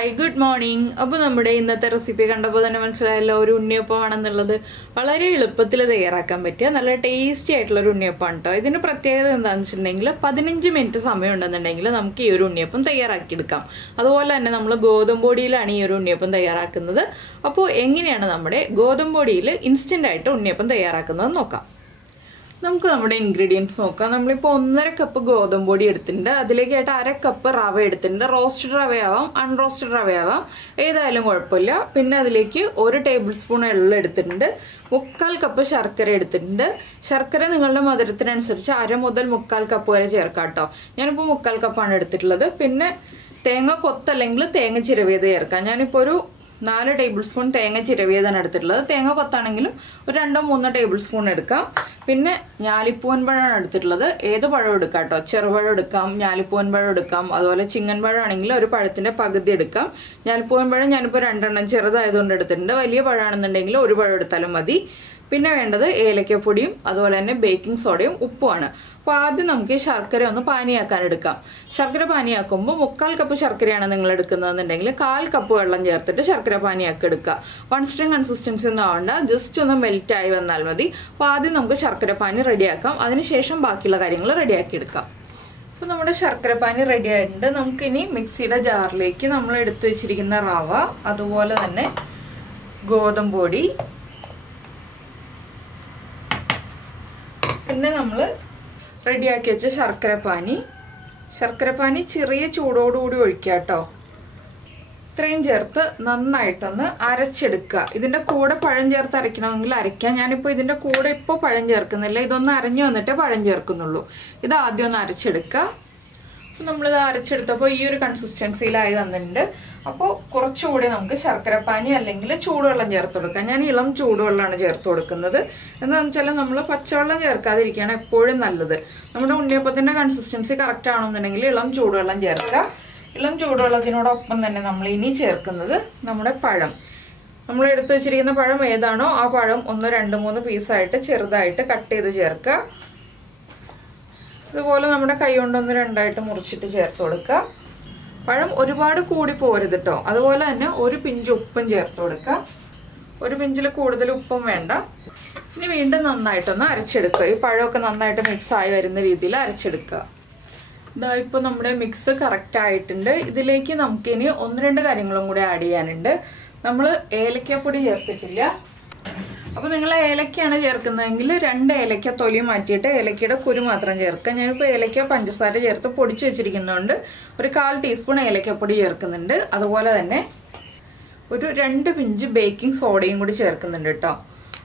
Hi, good morning. അപ്പോൾ നമ്മുടെ ഇന്നത്തെ റെസിപ്പി കണ്ടപ്പോൾ തന്നെ മനസ്സിലായല്ലോ ഒരു ഉണ്ണിയപ്പമാണെന്നുള്ളത്. വളരെ എളുപ്പത്തിൽ തയ്യാറാക്കാൻ പറ്റിയ നല്ല ടേസ്റ്റി ആയിട്ടുള്ള ഒരു ഉണ്ണിയപ്പമാണ് ട്ടോ. ഇതിന്റെ പ്രത്യേകത എന്താണെന്ന് വെച്ചിട്ടുണ്ടെങ്കിൽ 15 മിനിറ്റ് സമയം ഉണ്ടെന്നുണ്ടെങ്കിൽ നമുക്ക് ഈ ഒരു ഉണ്ണിയപ്പം തയ്യാറാക്കി എടുക്കാം. അതുപോലെ തന്നെ നമ്മൾ ഗോതമ്പ് പൊടിയിലാണ് ഈ ഒരു ഉണ്ണിയപ്പം തയ്യാറാക്കുന്നത്. അപ്പോൾ എങ്ങനെയാണ് നമ്മുടെ ഗോതമ്പ് പൊടിയിൽ ഇൻസ്റ്റന്റ് ആയിട്ട് ഉണ്ണിയപ്പം തയ്യാറാക്കുന്നത് നോക്കാം. നമുക്ക് നമ്മുടെ ഇൻഗ്രീഡിയൻസ് നോക്കാം. നമ്മളിപ്പോൾ 1.5 കപ്പ് ഗോതമ്പ് പൊടി എടുത്തിട്ടുണ്ട്. അതിലേക്കായിട്ട് 1/2 കപ്പ് റവ എടുത്തിട്ടുണ്ട്. റോസ്റ്റഡ് റവയാവാം, അൺറോസ്റ്റഡ് റവയാവാം, ഏതായാലും കുഴപ്പമില്ല. പിന്നെ അതിലേക്ക് 1 ടേബിൾ സ്പൂൺ എള്ള എടുത്തിട്ടുണ്ട്. 1/4 കപ്പ് ശർക്കര എടുത്തിട്ടുണ്ട്. ശർക്കര നിങ്ങളുടെ മധുരത്തിനനുസരിച്ച് 1/2 മുതൽ 1/4 കപ്പ് വരെ ചേർക്കാം കേട്ടോ. ഞാനിപ്പോൾ 1/4 കപ്പാണ് എടുത്തിട്ടുള്ളത്. പിന്നെ തേങ്ങ കൊത്തല്ലെങ്കിൽ തേങ്ങ ചിരവിയത് ചേർക്കാം. ഞാനിപ്പോൾ ഒരു 4 ടേബിൾ സ്പൂൺ തേങ്ങ ചിരവിയതാണ് എടുത്തിട്ടുള്ളത്. തേങ്ങ കൊത്താണെങ്കിലും ഒരു 2-3 ടേബിൾ സ്പൂൺ എടുക്കാം. പിന്നെ ഞാലിപ്പൂവൻ പഴമാണ് എടുത്തിട്ടുള്ളത്. ഏത് പഴം എടുക്കാം കേട്ടോ. ചെറുപഴം എടുക്കാം, ഞാലിപ്പൂവൻ പഴം എടുക്കാം, അതുപോലെ ചിങ്ങൻ പഴം ആണെങ്കിൽ ഒരു പഴത്തിന്റെ പകുതി എടുക്കാം. ഞാലിപ്പൂവൻ പഴം ഞാനിപ്പോൾ 2 ചെറുതായതുകൊണ്ട് എടുത്തിട്ടുണ്ട്. വലിയ പഴമാണെന്നുണ്ടെങ്കിൽ ഒരു പഴം എടുത്താലും മതി. പിന്നെ വേണ്ടത് ഏലക്കപ്പൊടിയും അതുപോലെ തന്നെ ബേക്കിംഗ് സോഡയും ഉപ്പുമാണ്. അപ്പോൾ ആദ്യം നമുക്ക് ശർക്കര ഒന്ന് പാനിയാക്കാൻ എടുക്കാം. ശർക്കര പാനിയാക്കുമ്പോൾ 1/4 കപ്പ് ശർക്കരയാണ് നിങ്ങൾ എടുക്കുന്നതെന്നുണ്ടെങ്കിൽ 1/4 കപ്പ് വെള്ളം ചേർത്തിട്ട് ശർക്കര പാനിയാക്കി എടുക്കുക. 1 സ്ട്രിങ് കൺസിസ്റ്റൻസി ഒന്നും ആവണ്ട, ജസ്റ്റ് ഒന്ന് മെൽറ്റ് ആയി വന്നാൽ മതി. അപ്പോൾ ആദ്യം നമുക്ക് ശർക്കര പാനി റെഡിയാക്കാം. അതിനുശേഷം ബാക്കിയുള്ള കാര്യങ്ങൾ റെഡിയാക്കി എടുക്കാം. അപ്പോൾ നമ്മുടെ ശർക്കര പാനി റെഡി ആയിട്ടുണ്ട്. നമുക്കിനി മിക്സിയുടെ ജാറിലേക്ക് നമ്മൾ എടുത്തു വെച്ചിരിക്കുന്ന റവ, അതുപോലെ തന്നെ ഗോതമ്പ് പൊടി, പിന്നെ നമ്മൾ റെഡിയാക്കി വെച്ച ശർക്കര പാനി ചെറിയ ചൂടോടുകൂടി ഒഴിക്കുക കേട്ടോ. ഇത്രയും ചേർത്ത് നന്നായിട്ടൊന്ന് അരച്ചെടുക്കുക. ഇതിന്റെ കൂടെ പഴം ചേർത്ത് അരയ്ക്കണമെങ്കിൽ അരയ്ക്കാം. ഞാനിപ്പോൾ ഇതിന്റെ കൂടെ ഇപ്പോൾ പഴം ചേർക്കുന്നില്ല. ഇതൊന്ന് അരഞ്ഞു വന്നിട്ടേ പഴം ചേർക്കുന്നുള്ളൂ. ഇത് ആദ്യം ഒന്ന് അരച്ചെടുക്കുക. നമ്മളിത് അരച്ചെടുത്തപ്പോൾ ഈ ഒരു കൺസിസ്റ്റൻസിയിലായി വന്നിട്ടുണ്ട്. അപ്പോൾ കുറച്ചുകൂടി നമുക്ക് ശർക്കരപ്പാനി അല്ലെങ്കിൽ ചൂടുവെള്ളം ചേർത്ത് കൊടുക്കാം. ഞാൻ ഇളം ചൂടുവെള്ളമാണ് ചേർത്ത് കൊടുക്കുന്നത്. എന്താണെന്ന് വെച്ചാൽ നമ്മൾ പച്ചവെള്ളം ചേർക്കാതിരിക്കുകയാണ് എപ്പോഴും നല്ലത്. നമ്മുടെ ഉണ്ണിയപ്പത്തിന്റെ കൺസിസ്റ്റൻസി കറക്റ്റ് ആണെന്നുണ്ടെങ്കിൽ ഇളം ചൂടുവെള്ളം ചേർക്കുക. ഇളം ചൂടുവെള്ളത്തിനോടൊപ്പം തന്നെ നമ്മൾ ഇനി ചേർക്കുന്നത് നമ്മുടെ പഴം. നമ്മൾ എടുത്തു വെച്ചിരിക്കുന്ന പഴം ഏതാണോ ആ പഴം 1, 2, 3 പീസായിട്ട് ചെറുതായിട്ട് കട്ട് ചെയ്ത് ചേർക്കുക. ഇതുപോലെ നമ്മുടെ കൈ കൊണ്ടൊന്ന് 2ആയിട്ട് മുറിച്ചിട്ട് ചേർത്ത് കൊടുക്കുക. പഴം ഒരുപാട് കൂടി പോരുത് കേട്ടോ. അതുപോലെ തന്നെ 1 പിഞ്ച് ഉപ്പും ചേർത്ത് കൊടുക്കുക. 1 പിഞ്ചിൽ കൂടുതൽ ഉപ്പും വേണ്ട. ഇനി വീണ്ടും നന്നായിട്ടൊന്ന് അരച്ചെടുക്കുക. ഈ പഴമൊക്കെ നന്നായിട്ട് മിക്സ് ആയി വരുന്ന രീതിയിൽ അരച്ചെടുക്കുക. ഇതാ ഇപ്പോൾ നമ്മുടെ മിക്സ് കറക്റ്റ് ആയിട്ടുണ്ട്. ഇതിലേക്ക് നമുക്കിനി 1-2 കാര്യങ്ങളും കൂടി ആഡ് ചെയ്യാനുണ്ട്. നമ്മൾ ഏലക്കാപ്പൊടി ചേർത്തിട്ടില്ല. അപ്പോൾ നിങ്ങൾ ഏലക്കയാണ് ചേർക്കുന്നതെങ്കിൽ 2 ഏലക്ക തൊലി മാറ്റിയിട്ട് ഏലക്കയുടെ കുരു മാത്രം ചേർക്കുക. ഞാനിപ്പോൾ ഏലക്ക പഞ്ചസാര ചേർത്ത് പൊടിച്ചു വെച്ചിരിക്കുന്നതുകൊണ്ട് ഒരു 1/4 ടീസ്പൂൺ ഏലക്കപ്പൊടി ചേർക്കുന്നുണ്ട്. അതുപോലെ തന്നെ ഒരു 2 പിഞ്ച് ബേക്കിംഗ് സോഡയും കൂടി ചേർക്കുന്നുണ്ട് കേട്ടോ.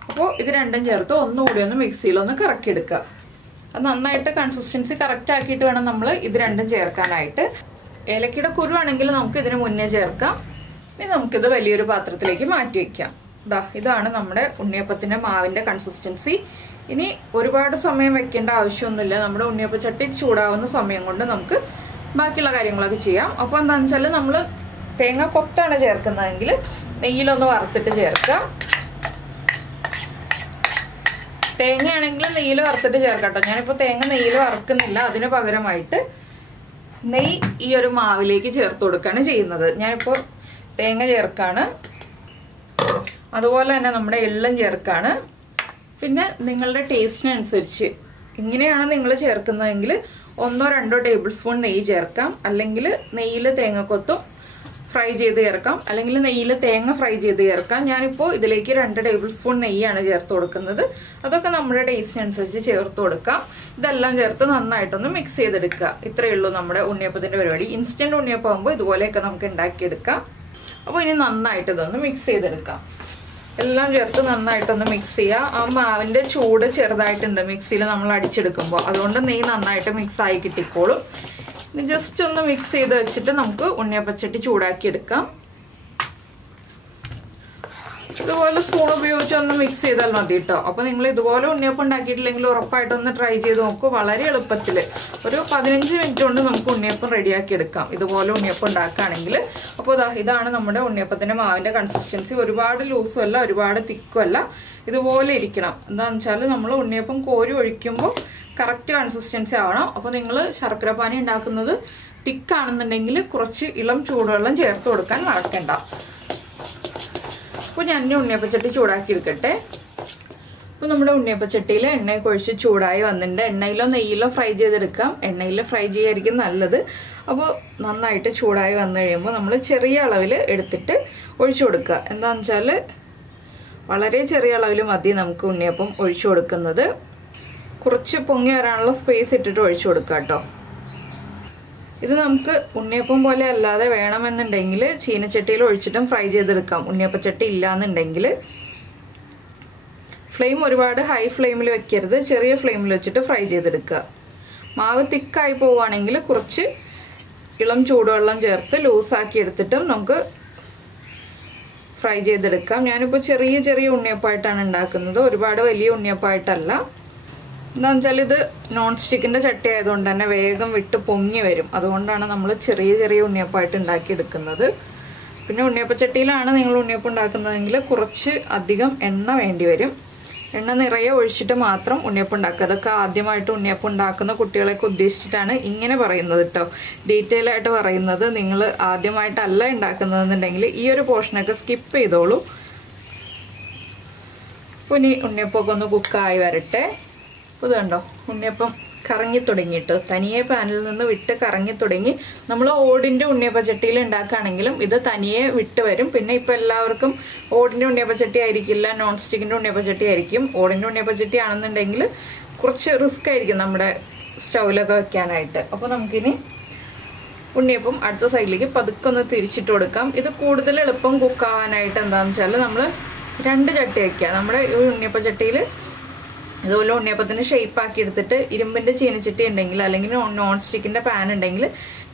അപ്പോൾ ഇത് രണ്ടും ചേർത്ത് ഒന്നുകൂടി ഒന്ന് മിക്സിയിലൊന്ന് കറക്കിയെടുക്കുക. അത് നന്നായിട്ട് കൺസിസ്റ്റൻസി കറക്റ്റ് ആക്കിയിട്ട് വേണം നമ്മൾ ഇത് രണ്ടും ചേർക്കാനായിട്ട്. ഏലക്കയുടെ കുരു ആണെങ്കിൽ നമുക്ക് ഇതിന് മുന്നേ ചേർക്കാം. ഇനി നമുക്കിത് വലിയൊരു പാത്രത്തിലേക്ക് മാറ്റി വയ്ക്കാം. ഇതാണ് നമ്മുടെ ഉണ്ണിയപ്പത്തിന്റെ മാവിന്റെ കൺസിസ്റ്റൻസി. ഇനി ഒരുപാട് സമയം വെക്കേണ്ട ആവശ്യമൊന്നുമില്ല. നമ്മുടെ ഉണ്ണിയപ്പച്ചട്ടി ചൂടാവുന്ന സമയം കൊണ്ട് നമുക്ക് ബാക്കിയുള്ള കാര്യങ്ങളൊക്കെ ചെയ്യാം. അപ്പോൾ എന്താണെന്ന് വെച്ചാൽ നമ്മൾ തേങ്ങ കൊത്താണ് ചേർക്കുന്നതെങ്കിൽ നെയ്യിലൊന്ന് വറുത്തിട്ട് ചേർക്കുക. തേങ്ങയാണെങ്കിൽ നെയ്യിൽ വറുത്തിട്ട് ചേർക്കാം കേട്ടോ. ഞാനിപ്പോൾ തേങ്ങ നെയ്യിൽ വറുക്കുന്നില്ല. അതിന് പകരമായിട്ട് നെയ്യ് ഈ ഒരു മാവിലേക്ക് ചേർത്ത് കൊടുക്കുകയാണ് ചെയ്യുന്നത്. ഞാനിപ്പോൾ തേങ്ങ ചേർക്കാണ്. അതുപോലെ തന്നെ നമ്മുടെ എള്ളും ചേർക്കാണ്. പിന്നെ നിങ്ങളുടെ ടേസ്റ്റിനനുസരിച്ച് ഇങ്ങനെയാണ് നിങ്ങൾ ചേർക്കുന്നതെങ്കിൽ 1-2 ടേബിൾ സ്പൂൺ നെയ്യ് ചേർക്കാം. അല്ലെങ്കിൽ നെയ്യിൽ തേങ്ങക്കൊത്തും ഫ്രൈ ചെയ്ത് ചേർക്കാം, അല്ലെങ്കിൽ നെയ്യിൽ തേങ്ങ ഫ്രൈ ചെയ്ത് ചേർക്കാം. ഞാനിപ്പോൾ ഇതിലേക്ക് 2 ടേബിൾ സ്പൂൺ നെയ്യാണ് ചേർത്ത് കൊടുക്കുന്നത്. അതൊക്കെ നമ്മുടെ ടേസ്റ്റിനനുസരിച്ച് ചേർത്ത് കൊടുക്കാം. ഇതെല്ലാം ചേർത്ത് നന്നായിട്ടൊന്ന് മിക്സ് ചെയ്തെടുക്കുക. ഇത്രയേ ഉള്ളൂ നമ്മുടെ ഉണ്ണിയപ്പത്തിന്റെ പരിപാടി. ഇൻസ്റ്റന്റ് ഉണ്ണിയപ്പം ആകുമ്പോൾ ഇതുപോലെയൊക്കെ നമുക്ക് ഉണ്ടാക്കിയെടുക്കാം. അപ്പോൾ ഇനി നന്നായിട്ട് ഇതൊന്ന് മിക്സ് ചെയ്തെടുക്കാം. എല്ലാം ചേർത്ത് നന്നായിട്ടൊന്ന് മിക്സ് ചെയ്യുക. ആ മാവിന്റെ ചൂട് ചെറുതായിട്ടുണ്ട് മിക്സിയിൽ നമ്മൾ അടിച്ചെടുക്കുമ്പോൾ. അതുകൊണ്ട് നെയ്യ് നന്നായിട്ട് മിക്സ് ആയി കിട്ടിക്കോളും. ജസ്റ്റ് ഒന്ന് മിക്സ് ചെയ്ത് വെച്ചിട്ട് നമുക്ക് ഉണ്ണിയപ്പച്ചട്ടി ചൂടാക്കി എടുക്കാം. ഇതുപോലെ സ്പൂൺ ഉപയോഗിച്ച് ഒന്ന് മിക്സ് ചെയ്താൽ മതി കേട്ടോ. അപ്പോൾ നിങ്ങൾ ഇതുപോലെ ഉണ്ണിയപ്പം ഉണ്ടാക്കിയിട്ടില്ലെങ്കിൽ ഉറപ്പായിട്ടൊന്ന് ട്രൈ ചെയ്ത് നോക്കൂ. വളരെ എളുപ്പത്തിൽ ഒരു 15 മിനിറ്റ് കൊണ്ട് നമുക്ക് ഉണ്ണിയപ്പം റെഡിയാക്കി എടുക്കാം ഇതുപോലെ ഉണ്ണിയപ്പം ഉണ്ടാക്കുകയാണെങ്കിൽ. അപ്പോൾ ഇതാണ് നമ്മുടെ ഉണ്ണിയപ്പത്തിന്റെ മാവിന്റെ കൺസിസ്റ്റൻസി. ഒരുപാട് ലൂസും അല്ല, ഒരുപാട് തിക്കും അല്ല, ഇതുപോലെ ഇരിക്കണം. എന്താണെന്ന് വെച്ചാൽ നമ്മൾ ഉണ്ണിയപ്പം കോരി ഒഴിക്കുമ്പോൾ കറക്റ്റ് കൺസിസ്റ്റൻസി ആവണം. അപ്പോൾ നിങ്ങൾ ശർക്കര പാനി ഉണ്ടാക്കുന്നത് തിക്കാണെന്നുണ്ടെങ്കിൽ കുറച്ച് ഇളം ചൂടുവെള്ളം ചേർത്ത് കൊടുക്കാൻ മറക്കണ്ട. അപ്പോൾ ഞാൻ ഉണ്ണിയപ്പച്ചട്ടി ചൂടാക്കി എടുക്കട്ടെ. അപ്പോൾ നമ്മുടെ ഉണ്ണിയപ്പച്ചട്ടിയിൽ എണ്ണയൊക്കെ ഒഴിച്ച് ചൂടായി വന്നിട്ടുണ്ട്. എണ്ണയിലോ നെയ്യിലോ ഫ്രൈ ചെയ്തെടുക്കാം. എണ്ണയിൽ ഫ്രൈ ചെയ്യായിരിക്കും നല്ലത്. അപ്പോൾ നന്നായിട്ട് ചൂടായി വന്നു കഴിയുമ്പോൾ നമ്മൾ ചെറിയ അളവിൽ എടുത്തിട്ട് ഒഴിച്ചു കൊടുക്കുക. എന്താണെന്ന് വെച്ചാൽ വളരെ ചെറിയ അളവിൽ മതി നമുക്ക് ഉണ്ണിയപ്പം ഒഴിച്ചു കൊടുക്കുന്നത്. കുറച്ച് പൊങ്ങി വരാനുള്ള സ്പേസ് ഇട്ടിട്ട് ഒഴിച്ചു കൊടുക്കുക കേട്ടോ. ഇത് നമുക്ക് ഉണ്ണിയപ്പം പോലെ അല്ലാതെ വേണമെന്നുണ്ടെങ്കിൽ ചീനച്ചട്ടിയിൽ ഒഴിച്ചിട്ടും ഫ്രൈ ചെയ്തെടുക്കാം. ഉണ്ണിയപ്പച്ചട്ടി ഇല്ലാന്നുണ്ടെങ്കിൽ ഫ്ലെയിം ഒരുപാട് ഹൈ ഫ്ലെയിമിൽ വെക്കരുത്, ചെറിയ ഫ്ലെയിമിൽ വെച്ചിട്ട് ഫ്രൈ ചെയ്തെടുക്കുക. മാവ് തിക്കായി പോവുകയാണെങ്കിൽ കുറച്ച് ഇളം ചൂടുവെള്ളം ചേർത്ത് ലൂസാക്കി എടുത്തിട്ടും നമുക്ക് ഫ്രൈ ചെയ്തെടുക്കാം. ഞാനിപ്പോൾ ചെറിയ ചെറിയ ഉണ്ണിയപ്പമായിട്ടാണ് ഉണ്ടാക്കുന്നത്, ഒരുപാട് വലിയ ഉണ്ണിയപ്പമായിട്ടല്ല. എന്താണെന്ന് വെച്ചാൽ ഇത് നോൺ സ്റ്റിക്കിൻ്റെ ചട്ടി ആയതുകൊണ്ട് തന്നെ വേഗം വിട്ട് പൊങ്ങി വരും. അതുകൊണ്ടാണ് നമ്മൾ ചെറിയ ചെറിയ ഉണ്ണിയപ്പമായിട്ട് ഉണ്ടാക്കിയെടുക്കുന്നത്. പിന്നെ ഉണ്ണിയപ്പച്ചട്ടിയിലാണ് നിങ്ങൾ ഉണ്ണിയപ്പം ഉണ്ടാക്കുന്നതെങ്കിൽ കുറച്ച് അധികം എണ്ണ വേണ്ടി വരും. എണ്ണ നിറയെ ഒഴിച്ചിട്ട് മാത്രം ഉണ്ണിയപ്പം ഉണ്ടാക്കുക. അതൊക്കെ ആദ്യമായിട്ട് ഉണ്ണിയപ്പം ഉണ്ടാക്കുന്ന കുട്ടികളെയൊക്കെ ഉദ്ദേശിച്ചിട്ടാണ് ഇങ്ങനെ പറയുന്നത് കേട്ടോ. ഡീറ്റെയിൽ ആയിട്ട് പറയുന്നത് നിങ്ങൾ ആദ്യമായിട്ടല്ല ഉണ്ടാക്കുന്നതെന്നുണ്ടെങ്കിൽ ഈ ഒരു പോർഷനൊക്കെ സ്കിപ്പ് ചെയ്തോളൂ. ഇനി ഉണ്ണിയപ്പമൊക്കെ ഒന്ന് കുക്കായി വരട്ടെ. ഇത് കണ്ടോ, ഉണ്ണിയപ്പം കറങ്ങി തുടങ്ങിയിട്ട് തനിയെ പാനിൽ നിന്ന് വിട്ട് കറങ്ങി തുടങ്ങി. നമ്മൾ ഓടിൻ്റെ ഉണ്ണിയപ്പച്ചട്ടിയിൽ ഉണ്ടാക്കുകയാണെങ്കിലും ഇത് തനിയെ വിട്ട് വരും. പിന്നെ ഇപ്പം എല്ലാവർക്കും ഓടിൻ്റെ ഉണ്ണിയപ്പച്ചട്ടി ആയിരിക്കില്ല, നോൺ സ്റ്റിക്കിൻ്റെ ഉണ്ണിയപ്പച്ചട്ടി ആയിരിക്കും. ഓടിൻ്റെ ഉണ്ണിയപ്പച്ചട്ടി ആണെന്നുണ്ടെങ്കിൽ കുറച്ച് റിസ്ക് ആയിരിക്കും നമ്മുടെ സ്റ്റൗവിലൊക്കെ വെക്കാനായിട്ട്. അപ്പോൾ നമുക്കിനി ഉണ്ണിയപ്പം അടുത്ത സൈഡിലേക്ക് പതുക്കെ ഒന്ന് തിരിച്ചിട്ട് കൊടുക്കാം. ഇത് കൂടുതൽ എളുപ്പം കുക്കാവാനായിട്ട് എന്താണെന്ന് വെച്ചാൽ നമ്മൾ 2 ചട്ടി വയ്ക്കുക. നമ്മുടെ ഈ ഉണ്ണിയപ്പച്ചട്ടിയിൽ ഇതുപോലെ ഉണ്ണിയപ്പത്തിന് ഷേപ്പാക്കി എടുത്തിട്ട് ഇരുമ്പിൻ്റെ ചീനച്ചട്ടി ഉണ്ടെങ്കിൽ അല്ലെങ്കിൽ നോൺ സ്റ്റിക്കിൻ്റെ പാൻ ഉണ്ടെങ്കിൽ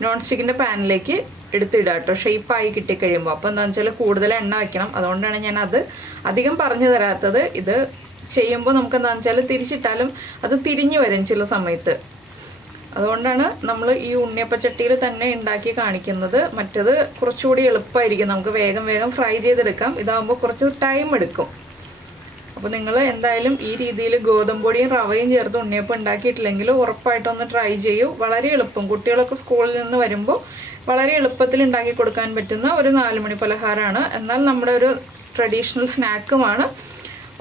നോൺ സ്റ്റിക്കിൻ്റെ പാനിലേക്ക് എടുത്തിടുക കേട്ടോ, ഷേപ്പായി കിട്ടിക്കഴിയുമ്പോൾ. അപ്പോൾ എന്താണെന്ന് വെച്ചാൽ കൂടുതൽ എണ്ണ വയ്ക്കണം. അതുകൊണ്ടാണ് ഞാൻ അത് അധികം പറഞ്ഞു തരാത്തത്. ഇത് ചെയ്യുമ്പോൾ നമുക്ക് എന്താണെന്ന് വെച്ചാൽ തിരിച്ചിട്ടാലും അത് തിരിഞ്ഞു വരും ചില സമയത്ത്. അതുകൊണ്ടാണ് നമ്മൾ ഈ ഉണ്ണിയപ്പച്ചട്ടിയിൽ തന്നെ ഉണ്ടാക്കി കാണിക്കുന്നത്. മറ്റത് കുറച്ചുകൂടി എളുപ്പമായിരിക്കും, നമുക്ക് വേഗം വേഗം ഫ്രൈ ചെയ്തെടുക്കാം. ഇതാകുമ്പോൾ കുറച്ച് ടൈം എടുക്കും. അപ്പോൾ നിങ്ങൾ എന്തായാലും ഈ രീതിയിൽ ഗോതമ്പൊടിയും റവയും ചേർത്ത് ഉണ്ണിയപ്പം ഉണ്ടാക്കിയിട്ടില്ലെങ്കിൽ ഉറപ്പായിട്ടൊന്ന് ട്രൈ ചെയ്യൂ. വളരെ എളുപ്പം, കുട്ടികളൊക്കെ സ്കൂളിൽ നിന്ന് വരുമ്പോൾ വളരെ എളുപ്പത്തിൽ ഉണ്ടാക്കി കൊടുക്കാൻ പറ്റുന്ന ഒരു 4 മണി പലഹാരമാണ്. എന്നാൽ നമ്മുടെ ഒരു ട്രഡീഷണൽ സ്നാക്കുമാണ്.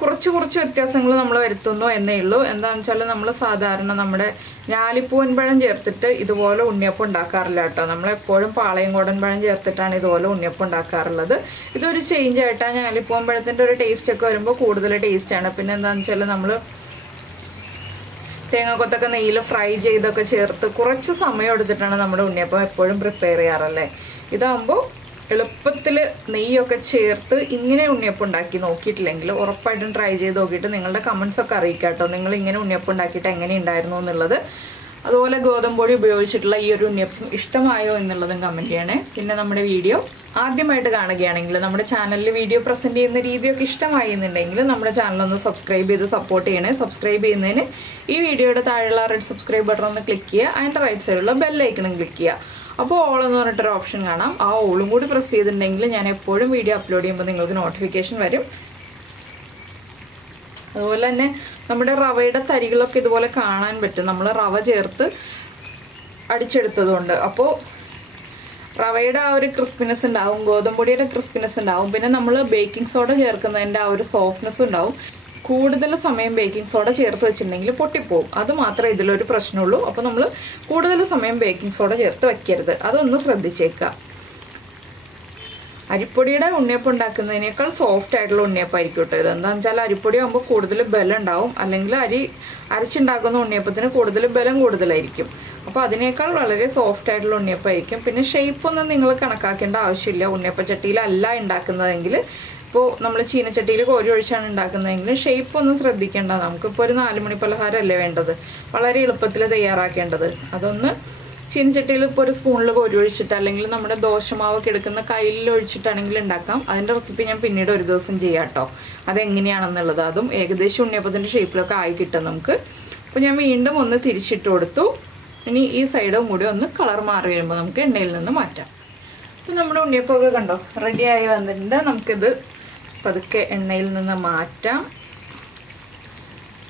കുറച്ച് വ്യത്യാസങ്ങൾ നമ്മൾ വരുത്തുന്നു എന്നേ ഉള്ളൂ. എന്താണെന്ന് വെച്ചാൽ നമ്മൾ സാധാരണ നമ്മുടെ ഞാലിപ്പൂവൻ പഴം ചേർത്തിട്ട് ഇതുപോലെ ഉണ്ണിയപ്പം ഉണ്ടാക്കാറില്ല കേട്ടോ. നമ്മളെപ്പോഴും പാളയംകോടൻ പഴം ചേർത്തിട്ടാണ് ഇതുപോലെ ഉണ്ണിയപ്പം ഉണ്ടാക്കാറുള്ളത്. ഇതൊരു ചേഞ്ച് ആയിട്ടാണ്. ഞാലിപ്പൂവൻ പഴത്തിൻ്റെ ഒരു ടേസ്റ്റ് ഒക്കെ വരുമ്പോൾ കൂടുതൽ ടേസ്റ്റാണ്. പിന്നെ എന്താണെന്ന് വെച്ചാൽ നമ്മൾ തേങ്ങാക്കൊത്തൊക്കെ നെയ്യിൽ ഫ്രൈ ചെയ്തൊക്കെ ചേർത്ത് കുറച്ച് സമയം എടുത്തിട്ടാണ് നമ്മുടെ ഉണ്ണിയപ്പം എപ്പോഴും പ്രിപ്പയർ ചെയ്യാറല്ലേ. ഇതാകുമ്പോൾ എളുപ്പത്തിൽ നെയ്യൊക്കെ ചേർത്ത് ഇങ്ങനെ ഉണ്ണിയപ്പം ഉണ്ടാക്കി നോക്കിയിട്ടില്ലെങ്കിൽ ഉറപ്പായിട്ടും ട്രൈ ചെയ്ത് നോക്കിയിട്ട് നിങ്ങളുടെ കമൻസൊക്കെ അറിയിക്കുക കേട്ടോ. നിങ്ങൾ ഇങ്ങനെ ഉണ്ണിയപ്പം ഉണ്ടാക്കിയിട്ട് എങ്ങനെ ഉണ്ടായിരുന്നു എന്നുള്ളത്. അതുപോലെ ഗോതമ്പൊടി ഉപയോഗിച്ചിട്ടുള്ള ഈ ഒരു ഉണ്ണിയപ്പം ഇഷ്ടമായോ എന്നുള്ളതും കമൻറ്റ് ചെയ്യണേ. പിന്നെ നമ്മുടെ വീഡിയോ ആദ്യമായിട്ട് കാണുകയാണെങ്കിൽ നമ്മുടെ ചാനലിൽ വീഡിയോ പ്രസൻറ്റ് ചെയ്യുന്ന രീതിയൊക്കെ ഇഷ്ടമായി എന്നുണ്ടെങ്കിൽ നമ്മുടെ ചാനലൊന്ന് സബ്സ്ക്രൈബ് ചെയ്ത് സപ്പോർട്ട് ചെയ്യണേ. സബ്സ്ക്രൈബ് ചെയ്യുന്നതിന് ഈ വീഡിയോയുടെ താഴെയുള്ള റെഡ് സബ്സ്ക്രൈബ് ബട്ടൺ ഒന്ന് ക്ലിക്ക് ചെയ്യുക. അതിൻ്റെ റൈറ്റ് സൈഡിലുള്ള ബെല്ലൈക്കണും ക്ലിക്ക് ചെയ്യുക. അപ്പോൾ ഓൾ എന്ന് പറഞ്ഞിട്ടൊരു ഓപ്ഷൻ കാണാം. ആ ഓളും കൂടി പ്രസ് ചെയ്തിട്ടുണ്ടെങ്കിൽ ഞാൻ എപ്പോഴും വീഡിയോ അപ്ലോഡ് ചെയ്യുമ്പോൾ നിങ്ങൾക്ക് നോട്ടിഫിക്കേഷൻ വരും. അതുപോലെ തന്നെ നമ്മുടെ റവയുടെ തരികളൊക്കെ ഇതുപോലെ കാണാൻ പറ്റും, നമ്മൾ റവ ചേർത്ത് അടിച്ചെടുത്തതുകൊണ്ട്. അപ്പോൾ റവയുടെ ആ ഒരു ക്രിസ്പിനെസ് ഉണ്ടാവും, ഗോതമ്പൊടിയുടെ ക്രിസ്പിനെസ് ഉണ്ടാവും. പിന്നെ നമ്മൾ ബേക്കിംഗ് സോഡ ചേർക്കുന്നതിൻ്റെ ആ ഒരു സോഫ്റ്റ്നെസ് ഉണ്ടാവും. കൂടുതൽ സമയം ബേക്കിംഗ് സോഡ ചേർത്ത് വെച്ചിട്ടുണ്ടെങ്കിൽ പൊട്ടിപ്പോവും. അത് മാത്രമേ ഇതിലൊരു പ്രശ്നമുള്ളൂ. അപ്പോൾ നമ്മൾ കൂടുതൽ സമയം ബേക്കിംഗ് സോഡ ചേർത്ത് വയ്ക്കരുത്, അതൊന്ന് ശ്രദ്ധിച്ചേക്കുക. അരിപ്പൊടിയുടെ ഉണ്ണിയപ്പം ഉണ്ടാക്കുന്നതിനേക്കാൾ സോഫ്റ്റ് ആയിട്ടുള്ള ഉണ്ണിയപ്പമായിരിക്കും കേട്ടോ ഇത്. എന്താണെന്ന് വെച്ചാൽ അരിപ്പൊടി ആകുമ്പോൾ കൂടുതൽ ബലം ഉണ്ടാവും, അല്ലെങ്കിൽ അരച്ചുണ്ടാക്കുന്ന ഉണ്ണിയപ്പത്തിന് കൂടുതൽ ബലം കൂടുതലായിരിക്കും. അപ്പോൾ അതിനേക്കാൾ വളരെ സോഫ്റ്റ് ആയിട്ടുള്ള ഉണ്ണിയപ്പമായിരിക്കും. പിന്നെ ഷേപ്പൊന്നും നിങ്ങൾ കണക്കാക്കേണ്ട ആവശ്യമില്ല. ഉണ്ണിയപ്പച്ചട്ടിയിലല്ല ഉണ്ടാക്കുന്നതെങ്കിൽ, ഇപ്പോൾ നമ്മൾ ചീനച്ചട്ടിയിൽ കോരി ഒഴിച്ചാണ് ഉണ്ടാക്കുന്നതെങ്കിൽ ഷേപ്പൊന്നും ശ്രദ്ധിക്കേണ്ട. നമുക്കിപ്പോൾ ഒരു 4 മണി പലഹാരമല്ലേ വേണ്ടത്, വളരെ എളുപ്പത്തിൽ തയ്യാറാക്കേണ്ടത്. അതൊന്ന് ചീനച്ചട്ടിയിൽ ഇപ്പോൾ ഒരു സ്പൂണിൽ കോരി ഒഴിച്ചിട്ട് അല്ലെങ്കിൽ നമ്മുടെ ദോശമാവൊക്കെ എടുക്കുന്ന കയ്യിൽ ഒഴിച്ചിട്ടാണെങ്കിൽ ഉണ്ടാക്കാം. അതിൻ്റെ റെസിപ്പി ഞാൻ പിന്നീട് ഒരു ദിവസം ചെയ്യാം കേട്ടോ, അതെങ്ങനെയാണെന്നുള്ളത്. അതും ഏകദേശം ഉണ്ണിയപ്പത്തിൻ്റെ ഷേപ്പിലൊക്കെ ആയി കിട്ടും നമുക്ക്. അപ്പോൾ ഞാൻ വീണ്ടും ഒന്ന് തിരിച്ചിട്ട് കൊടുത്തു. ഇനി ഈ സൈഡും കൂടി ഒന്ന് കളർ മാറി വരുമ്പോൾ നമുക്ക് എണ്ണയിൽ നിന്ന് മാറ്റാം. അപ്പോൾ നമ്മുടെ ഉണ്ണിയപ്പമൊക്കെ കണ്ടോ റെഡിയായി വന്നിട്ടുണ്ട്. നമുക്കിത് പതുക്കെ എണ്ണയിൽ നിന്ന് മാറ്റാം.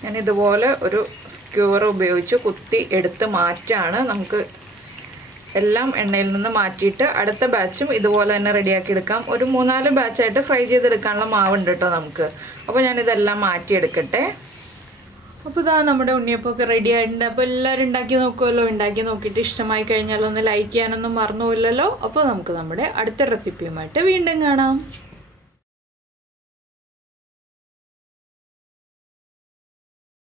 ഞാൻ ഇതുപോലെ ഒരു സ്ക്യൂർ ഉപയോഗിച്ച് കുത്തി എടുത്ത് മാറ്റാണ്. നമുക്ക് എല്ലാം എണ്ണയിൽ നിന്ന് മാറ്റിയിട്ട് അടുത്ത ബാച്ചും ഇതുപോലെ തന്നെ റെഡിയാക്കി എടുക്കാം. ഒരു 3-4 ബാച്ചായിട്ട് ഫ്രൈ ചെയ്തെടുക്കാനുള്ള മാവുണ്ട് കേട്ടോ നമുക്ക്. അപ്പോൾ ഞാനിതെല്ലാം മാറ്റിയെടുക്കട്ടെ. അപ്പോൾ ഇതാ നമ്മുടെ ഉണ്ണിയപ്പമൊക്കെ റെഡി ആയിട്ടുണ്ട്. അപ്പോൾ എല്ലാവരും ഉണ്ടാക്കി നോക്കുമല്ലോ. ഉണ്ടാക്കി നോക്കിയിട്ട് ഇഷ്ടമായി കഴിഞ്ഞാൽ ഒന്ന് ലൈക്ക് ചെയ്യാനൊന്നും മറന്നുപോയില്ലല്ലോ. അപ്പോൾ നമുക്ക് നമ്മുടെ അടുത്ത റെസിപ്പിയുമായിട്ട് വീണ്ടും കാണാം.